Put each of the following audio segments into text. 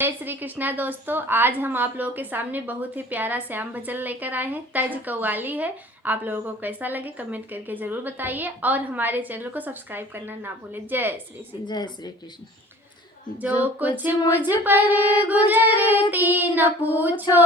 जय श्री कृष्णा दोस्तों। आज हम आप लोगों के सामने बहुत ही प्यारा श्याम भजन लेकर आए हैं। तर्ज कव्वाली है। आप लोगों को कैसा लगे कमेंट करके जरूर बताइए और हमारे चैनल को सब्सक्राइब करना ना भूलें। जय श्री कृष्ण। जो कुछ मुझ पर गुजरती न पूछो,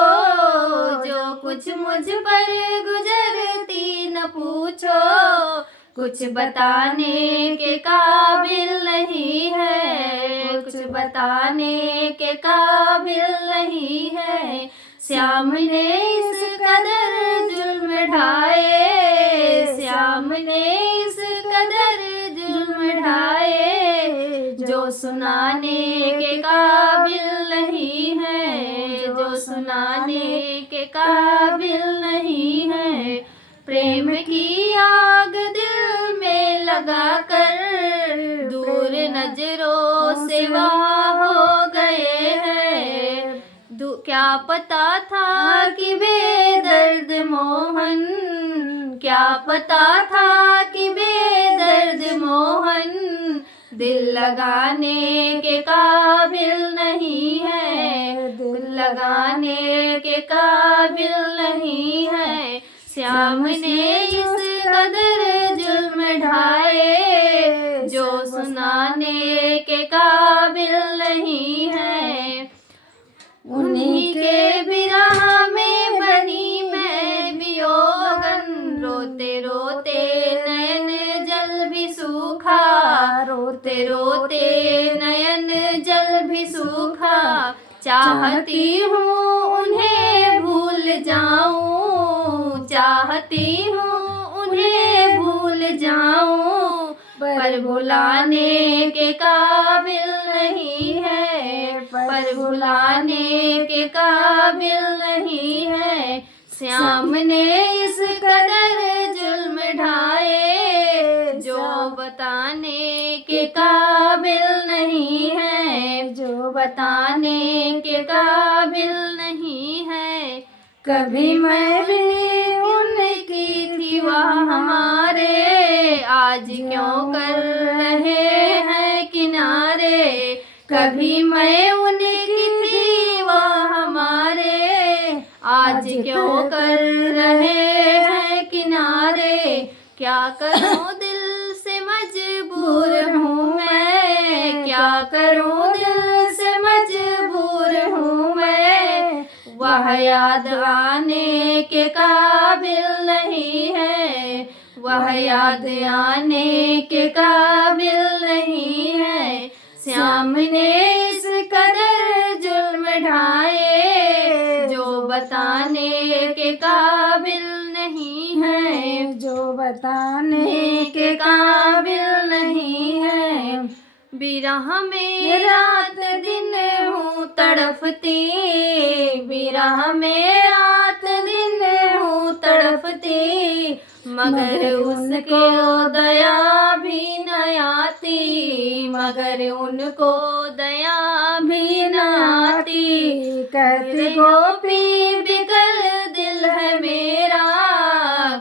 जो कुछ मुझ पर गुजरती न पूछो, कुछ बताने के काबिल नहीं है, कुछ बताने के काबिल नहीं है। श्याम ने इस कदर जुल्म ढाए, श्याम ने इस कदर जुल्म ढाए, जो सुनाने के काबिल नहीं है, जो सुनाने के काबिल नहीं है। प्रेम की आग दिल में लगा कर दूर नजरों से वाह हो गए हैं। क्या पता था कि बेदर्द मोहन, क्या पता था कि बेदर्द मोहन दिल लगाने के काबिल नहीं है, दिल लगाने के काबिल नहीं है। श्याम ने इस कदर जुल्म ढाए, जो सुनाने के काबिल नहीं है। उन्हीं के विरह में बनी मैं वियोगन, रोते रोते नयन जल भी सूखा, रोते रोते नयन जल भी सूखा। चाहती हूँ उन्हें भूल जाऊं, चाहती हूँ उन्हें भूल जाऊं, पर भुलाने के काबिल नहीं है, पर भुलाने के काबिल नहीं है। श्याम ने इस कदर जुल्म ढाए, जो बताने के काबिल नहीं है, जो बताने के काबिल नहीं है। कभी मैं भी उनकी थी वह हमारे, आज क्यों कर रहे हैं किनारे। कभी मैं उनकी थी वह हमारे, आज क्यों कर रहे हैं किनारे। क्या करूं दिल से मजबूर हूँ मैं, क्या करूं दिल से मजबूर हूँ मैं। वह याद आने के काबिल नहीं है, वह याद आने के काबिल नहीं है। श्याम ने इस कदर जुल्म ढाए, जो बताने के काबिल नहीं है, जो बताने के काबिल नहीं है। विरह में रात दिन हूँ तड़पती, विरह में रात दिन हूँ तड़पती, मगर उनको दया भी न आती, मगर उनको दया भी न आती। कहती गोपी बिकल दिल है मेरा,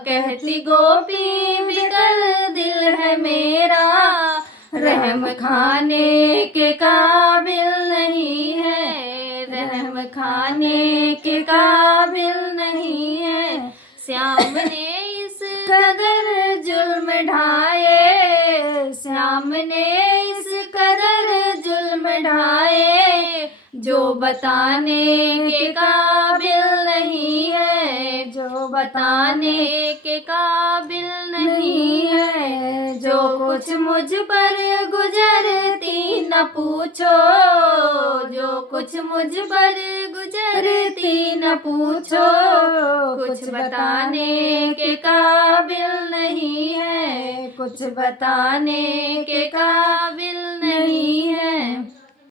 कहती गोपी बिकल दिल है मेरा। रहम खाने के काबिल नहीं है, रहम खाने के काबिल नहीं है। श्याम ने इस कदर जुल्म ढाए, श्याम ने इस कदर जुल्म ढाए, जो बताने के काबिल नहीं है, जो बताने के काबिल नहीं है। जो कुछ मुझ पर गुजरती न पूछो, जो कुछ मुझ पर गुजरती न पूछो, कुछ बताने के काबिल नहीं है, कुछ बताने के काबिल नहीं है।